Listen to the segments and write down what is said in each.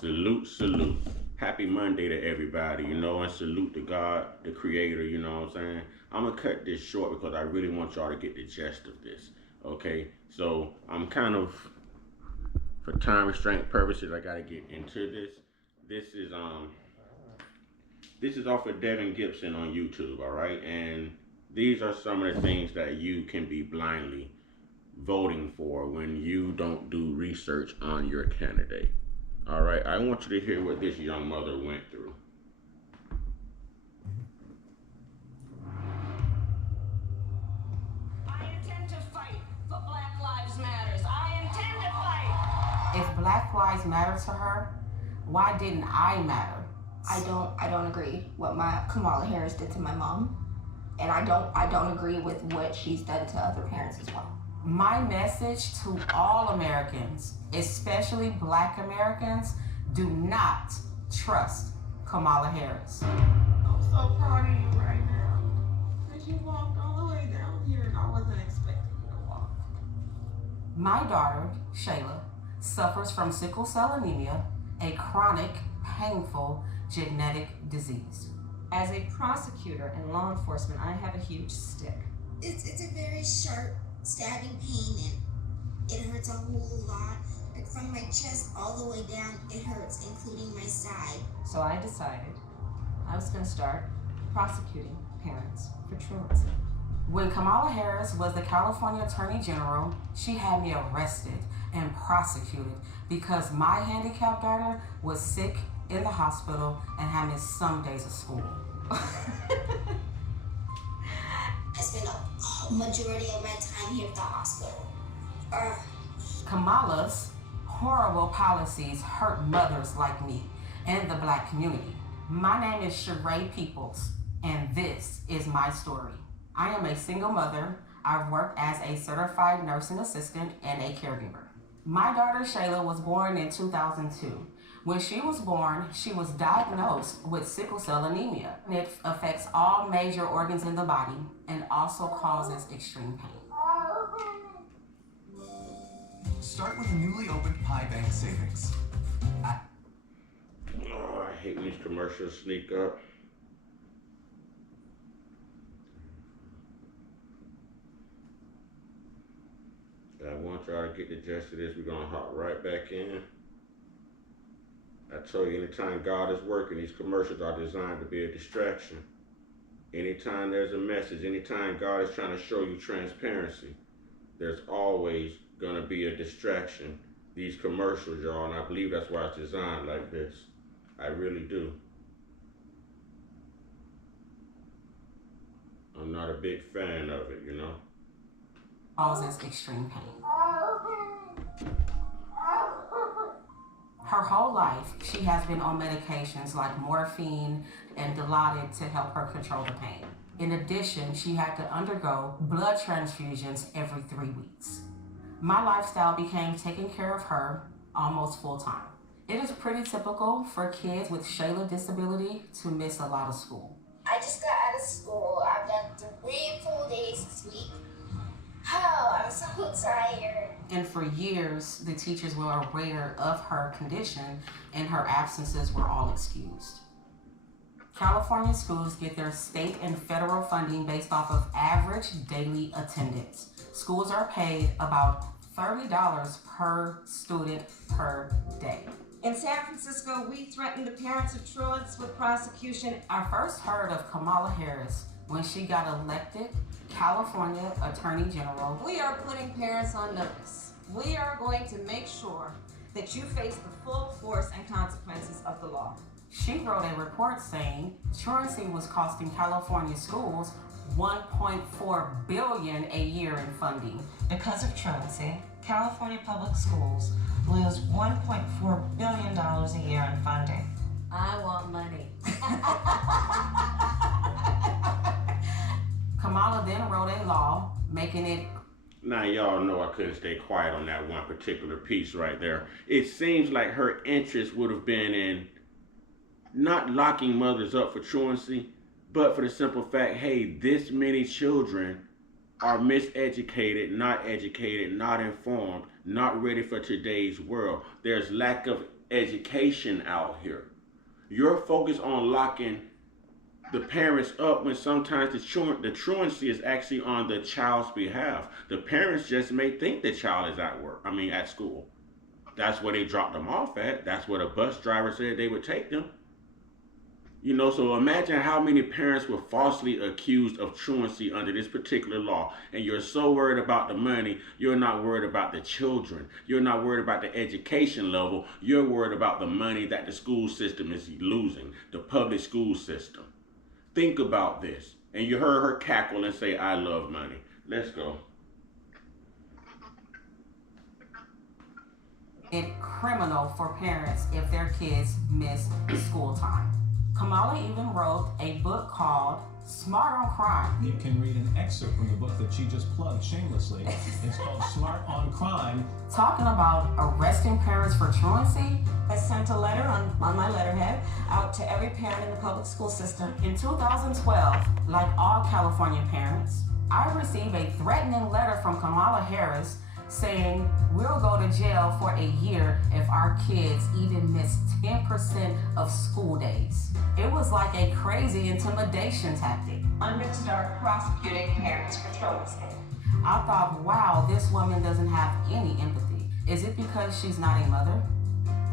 Salute, salute. Happy Monday to everybody, and salute to God, the Creator, you know what I'm saying? I'm gonna cut this short because I really want y'all to get the gist of this. Okay, so I'm kind of, for time restraint purposes, I gotta get into this. This is um, this is off of Devin Gibson on YouTube, all right? And these are some of the things that you can be blindly voting for when you don't do research on your candidate. All right, I want you to hear what this young mother went through. I intend to fight for Black Lives Matters. I intend to fight. If Black Lives matter to her, why didn't I matter? I don't agree what my Kamala Harris did to my mom, and I don't agree with what she's done to other parents as well. My message to all Americans, especially Black Americans, do not trust Kamala Harris. I'm so proud of you right now. Because you walked all the way down here and I wasn't expecting you to walk. My daughter, Shayla, suffers from sickle cell anemia, a chronic, painful genetic disease. As a prosecutor and law enforcement, I have a huge stick. It's a very sharp stabbing pain and it hurts a whole lot. Like from my chest all the way down, it hurts, including my side. So I decided I was going to start prosecuting parents for truancy. When Kamala Harris was the California Attorney General, she had me arrested and prosecuted because my handicapped daughter was sick in the hospital and had missed some days of school. I spent a majority of my time here at the hospital. Kamala's horrible policies hurt mothers like me and the Black community. My name is Sheree Peoples, and this is my story. I am a single mother. I've worked as a certified nursing assistant and a caregiver. My daughter Shayla was born in 2002. When she was born, she was diagnosed with sickle cell anemia. It affects all major organs in the body and also causes extreme pain. Start with a newly opened Pi Bank Savings. Oh, I hate when these commercials sneak up. I want y'all to get the gist of this. We're gonna hop right back in. I told you, anytime God is working, these commercials are designed to be a distraction. Anytime there's a message, anytime God is trying to show you transparency, there's always gonna be a distraction. These commercials, y'all, and I believe that's why it's designed like this. I really do. I'm not a big fan of it, Causes extreme pain. Her whole life, she has been on medications like morphine and Dilaudid to help her control the pain. In addition, she had to undergo blood transfusions every 3 weeks. My lifestyle became taking care of her almost full time. It is pretty typical for kids with Shayla disability to miss a lot of school. I just got out of school. I've done 3 full days this week. Oh, I'm so tired. And for years, the teachers were aware of her condition and her absences were all excused. California schools get their state and federal funding based off of average daily attendance. Schools are paid about $30 per student per day. In San Francisco, we threatened the parents of truants with prosecution. I first heard of Kamala Harris when she got elected California Attorney General. We are putting parents on notice. We are going to make sure that you face the full force and consequences of the law. She wrote a report saying truancy was costing California schools $1.4 billion a year in funding. Because of truancy, California public schools lose $1.4 billion a year in funding. I want money. Kamala then wrote a law making it. Now, y'all know I couldn't stay quiet on that one particular piece right there. It seems like her interest would have been in not locking mothers up for truancy, but for the simple fact, hey, this many children are miseducated, not informed, not ready for today's world. There's lack of education out here. You're focused on locking the parents up when sometimes the truancy is actually on the child's behalf. The parents just may think the child is at school. That's where they dropped them off at. That's where the bus driver said they would take them. So imagine how many parents were falsely accused of truancy under this particular law. And you're so worried about the money, you're not worried about the children. You're not worried about the education level. You're worried about the money that the school system is losing, the public school system. Think about this. And you heard her cackle and say, I love money. Let's go. It's criminal for parents if their kids miss school time. Kamala even wrote a book called Smart on Crime. You can read an excerpt from the book that she just plugged shamelessly. It's called Smart on Crime. Talking about arresting parents for truancy. I sent a letter on my letterhead out to every parent in the public school system. In 2012, like all California parents, I received a threatening letter from Kamala Harris saying we'll go to jail for a year if our kids even miss 10% of school days. It was like a crazy intimidation tactic. I'm going to start prosecuting parents for truancy. I thought, wow, this woman doesn't have any empathy. Is it because she's not a mother?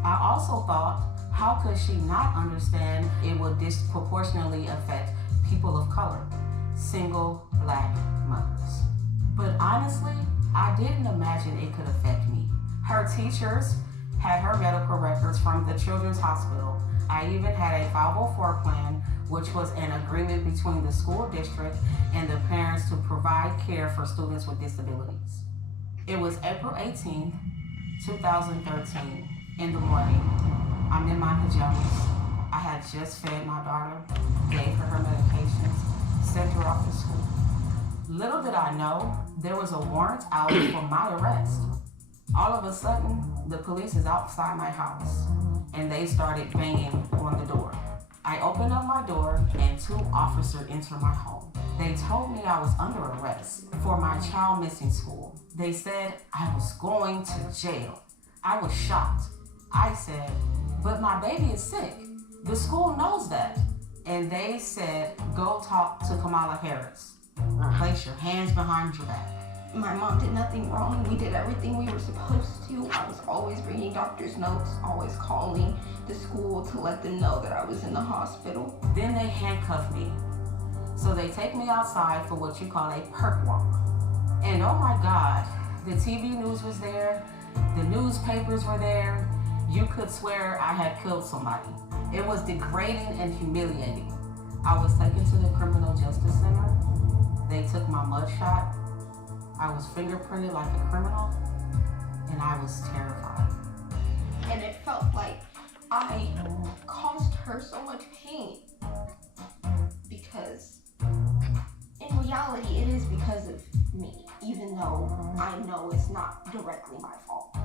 I also thought, how could she not understand it would disproportionately affect people of color, single black mothers? But honestly, I didn't imagine it could affect me. Her teachers had her medical records from the Children's Hospital. I even had a 504 plan, which was an agreement between the school district and the parents to provide care for students with disabilities. It was April 18th, 2013, in the morning. I'm in my pajamas. I had just fed my daughter, gave her her medications, sent her off to school. Little did I know, there was a warrant out for my arrest. All of a sudden, the police is outside my house, and they started banging on the door. I opened up my door, and 2 officers entered my home. They told me I was under arrest for my child missing school. They said I was going to jail. I was shocked. I said, but my baby is sick. The school knows that. And they said, go talk to Kamala Harris. Place your hands behind your back. My mom did nothing wrong. We did everything we were supposed to. I was always bringing doctor's notes, always calling the school to let them know that I was in the hospital. Then they handcuffed me. So they take me outside for what you call a perk walk. And oh my God, the TV news was there, the newspapers were there. You could swear I had killed somebody. It was degrading and humiliating. I was taken to the Criminal Justice Center. They took my mugshot. I was fingerprinted like a criminal, and I was terrified. And it felt like I caused her so much pain. Because in reality, it is because of me, even though I know it's not directly my fault.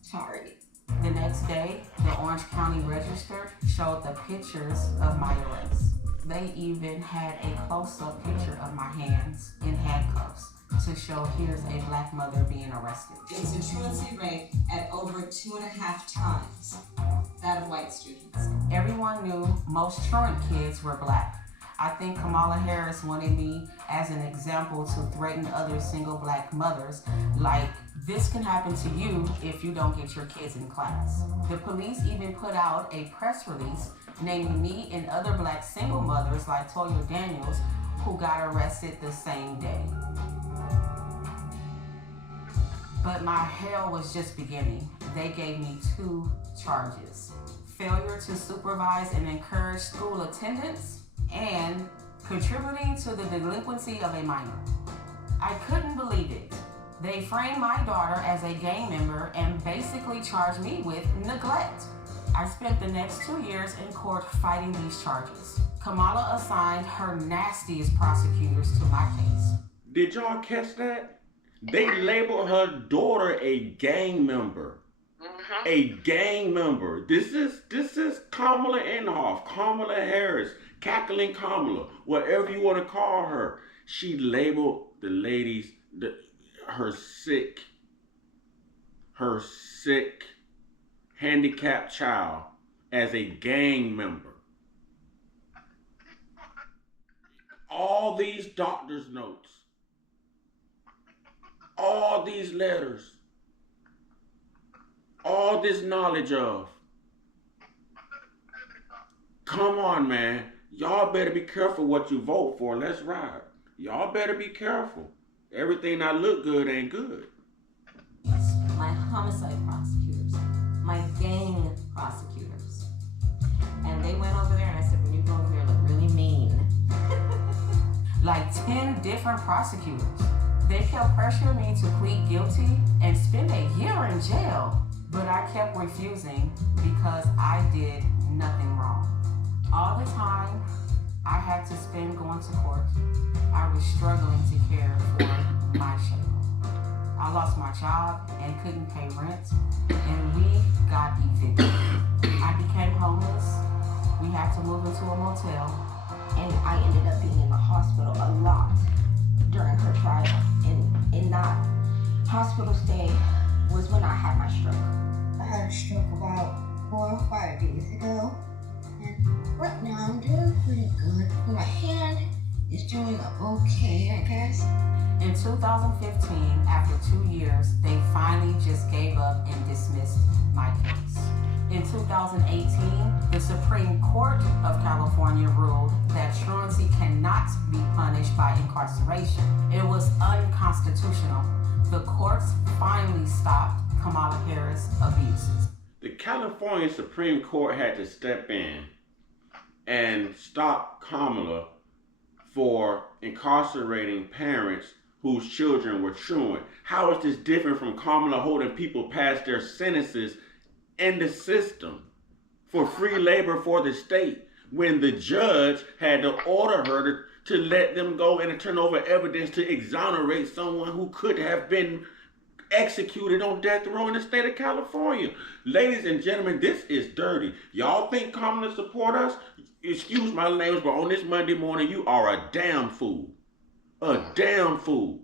Sorry. The next day, the Orange County Register showed the pictures of my arrest. They even had a close-up picture of my hands in handcuffs to show here's a black mother being arrested. It was a truancy rate at over 2.5 times that of white students. Everyone knew most truant kids were black. I think Kamala Harris wanted me as an example to threaten other single black mothers, like, this can happen to you if you don't get your kids in class. The police even put out a press release naming me and other black single mothers like Toya Daniels who got arrested the same day. But my hell was just beginning. They gave me 2 charges: failure to supervise and encourage school attendance, and contributing to the delinquency of a minor. I couldn't believe it. They framed my daughter as a gang member and basically charged me with neglect. I spent the next 2 years in court fighting these charges. Kamala assigned her nastiest prosecutors to my case. Did y'all catch that? They labeled her daughter a gang member. A gang member. This is Kamala Inhofe, Kamala Harris, Cackling Kamala, whatever you want to call her. She labeled the ladies, her sick handicapped child as a gang member. All these doctor's notes, all these letters, all this knowledge of. Come on, man. Y'all better be careful what you vote for. Let's ride. Y'all better be careful. Everything that look good ain't good. My homicide prosecutors, my gang prosecutors. And they went over there and I said, when you go over there, look really mean. Like 10 different prosecutors. They kept pressuring me to plead guilty and spend a year in jail. But I kept refusing because I did nothing wrong. All the time I had to spend going to court, I was struggling to care for my children. I lost my job and couldn't pay rent, and we got evicted. I became homeless. We had to move into a motel. And I ended up being in the hospital a lot during her trial. And in that hospital stay was when I had my stroke. I had a stroke about 4 or 5 days ago. And right now I'm doing pretty good. My hand is doing okay, I guess. In 2015, after 2 years, they finally just gave up and dismissed my case. In 2018, the Supreme Court of California ruled that truancy cannot be punished by incarceration. It was unconstitutional. The courts finally stopped Kamala Harris' abuses. The California Supreme Court had to step in and stop Kamala for incarcerating parents whose children were truant. How is this different from Kamala holding people past their sentences in the system for free labor for the state when the judge had to order her to let them go and to turn over evidence to exonerate someone who could have been executed on death row in the state of California? Ladies and gentlemen, this is dirty. Y'all think Kamala support us? Excuse my language, but on this Monday morning, you are a damn fool. A damn fool.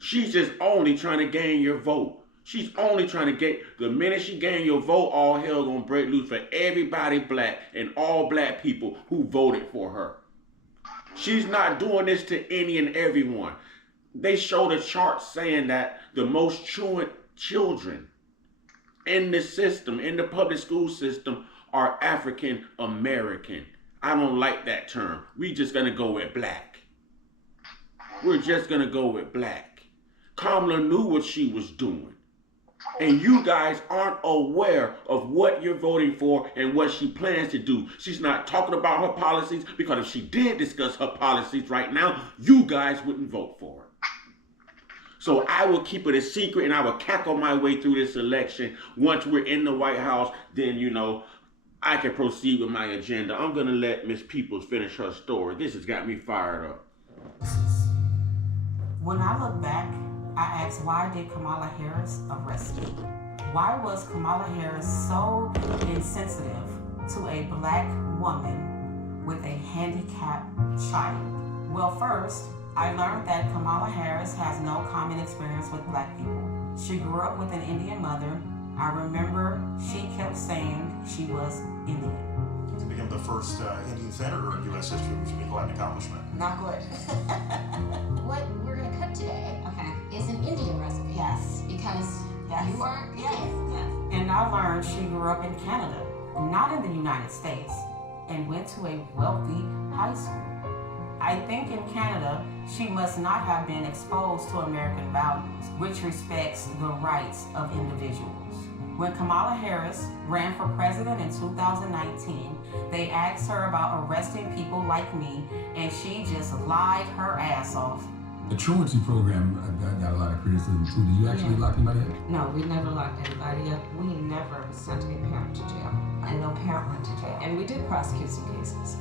She's just only trying to gain your vote. She's only trying to get, the minute she gain your vote, all hell gonna break loose for everybody black and all black people who voted for her. She's not doing this to any and everyone. They showed a chart saying that the most truant children in the system, in the public school system, are African American. I don't like that term. We just gonna go with black. We're just gonna go with black. Kamala knew what she was doing. And you guys aren't aware of what you're voting for and what she plans to do. She's not talking about her policies, because if she did discuss her policies right now, you guys wouldn't vote for her. So I will keep it a secret and I will cackle my way through this election. Once we're in the White House, then, you know, I can proceed with my agenda. I'm going to let Miss Peoples finish her story. This has got me fired up. When I look back, I ask, why did Kamala Harris arrest me? Why was Kamala Harris so insensitive to a black woman with a handicapped child? Well, first, I learned that Kamala Harris has no common experience with black people. She grew up with an Indian mother. I remember she kept saying she was Indian. To become the first Indian senator in U.S. history, which would be quite an accomplishment. Not good. What we're gonna cut today is an Indian recipe. Yes. Because you are Indian. Yes. And I learned she grew up in Canada, not in the United States, and went to a wealthy high school. I think in Canada, she must not have been exposed to American values, which respects the rights of individuals. When Kamala Harris ran for president in 2019, they asked her about arresting people like me, and she just lied her ass off. The truancy program got a lot of criticism too. Did you actually lock anybody up? No, we never locked anybody up. We never sent a parent to jail, and no parent went to jail. And we did prosecute some cases,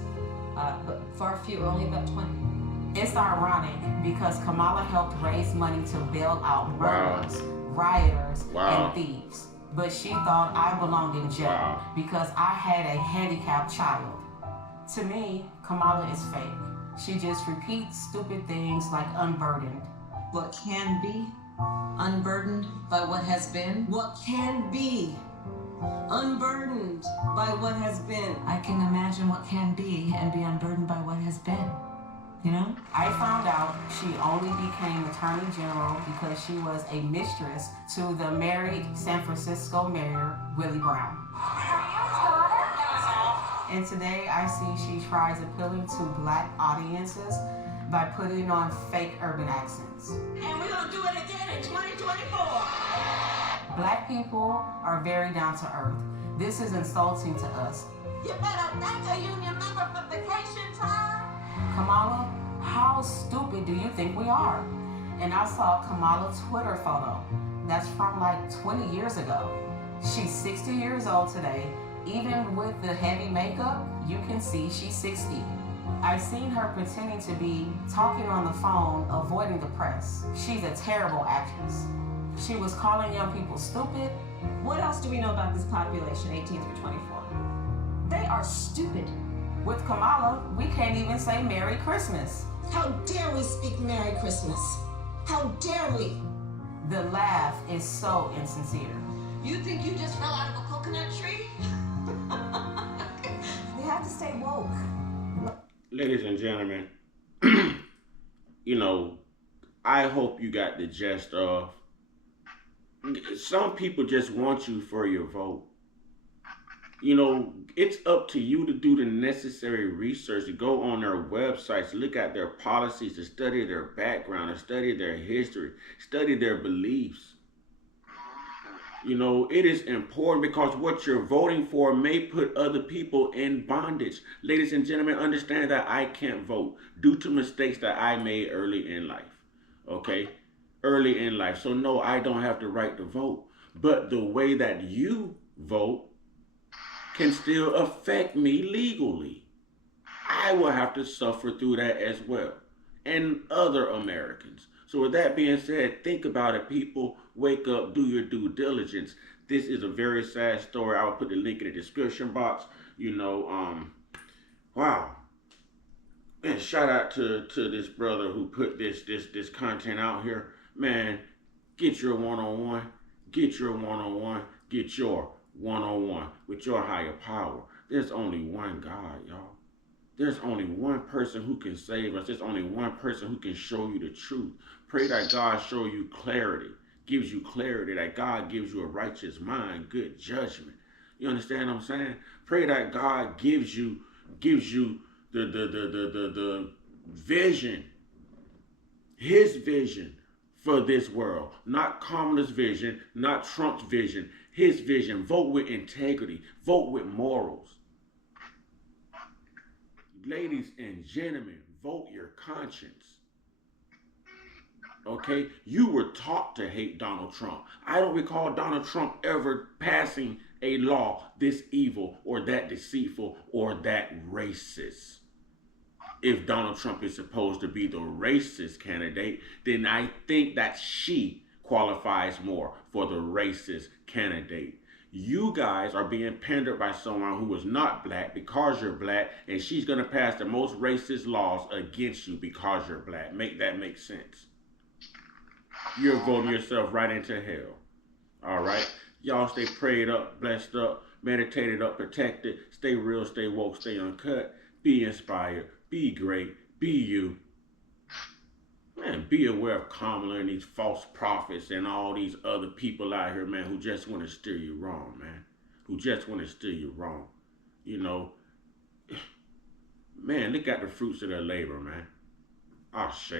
but far fewer, only about 20. It's ironic because Kamala helped raise money to bail out murderers, rioters, and thieves. But she thought I belonged in jail because I had a handicapped child. To me, Kamala is fake. She just repeats stupid things like unburdened. What can be unburdened by what has been? What can be unburdened by what has been. I can imagine what can be and be unburdened by what has been. You know? I found out she only became Attorney General because she was a mistress to the married San Francisco Mayor, Willie Brown. And today I see she tries appealing to black audiences by putting on fake urban accents. And we're gonna do it again in 2024. Black people are very down to earth. This is insulting to us. You better thank a union member for vacation time. Kamala, how stupid do you think we are? And I saw Kamala's Twitter photo. That's from like 20 years ago. She's 60 years old today. Even with the heavy makeup, you can see she's 60. I've seen her pretending to be talking on the phone, avoiding the press. She's a terrible actress. She was calling young people stupid. What else do we know about this population, 18 through 24? They are stupid. With Kamala, we can't even say Merry Christmas. How dare we speak Merry Christmas? How dare we? The laugh is so insincere. You think you just fell out of a coconut tree? We have to stay woke. Ladies and gentlemen, you know, I hope you got the gist of. Some people just want you for your vote. You know, it's up to you to do the necessary research, to go on their websites, look at their policies, to study their background, to study their history, study their beliefs. You know, it is important because what you're voting for may put other people in bondage. Ladies and gentlemen, understand that I can't vote due to mistakes that I made early in life. Okay? Early in life. So no, I don't have the right to vote. But the way that you vote can still affect me legally. I will have to suffer through that as well. And other Americans. So with that being said, think about it, people. Wake up, do your due diligence. This is a very sad story. I will put the link in the description box. You know, wow. Man, shout out to this brother who put this content out here. Man, get your one-on-one. Get your one-on-one. Get your one-on-one with your higher power. There's only one God, y'all. There's only one person who can save us. There's only one person who can show you the truth. Pray that God show you clarity, gives you clarity, that God gives you a righteous mind, good judgment. You understand what I'm saying? Pray that God gives you the vision, his vision for this world. Not Kamala's vision, not Trump's vision, his vision. Vote with integrity, vote with morals. Ladies and gentlemen, vote your conscience. Okay? You were taught to hate Donald Trump. I don't recall Donald Trump ever passing a law this evil or that deceitful or that racist. If Donald Trump is supposed to be the racist candidate, then I think that she qualifies more for the racist candidate. You guys are being pandered by someone who is not black because you're black, and she's going to pass the most racist laws against you because you're black. Make that make sense. You're voting yourself right into hell. All right? Y'all stay prayed up, blessed up, meditated up, protected. Stay real, stay woke, stay uncut. Be inspired. Be great. Be you. Man, be aware of Kamala and these false prophets and all these other people out here, man, who just want to steer you wrong, man. Who just want to steer you wrong. You know, man, look at the fruits of their labor, man. Ashe.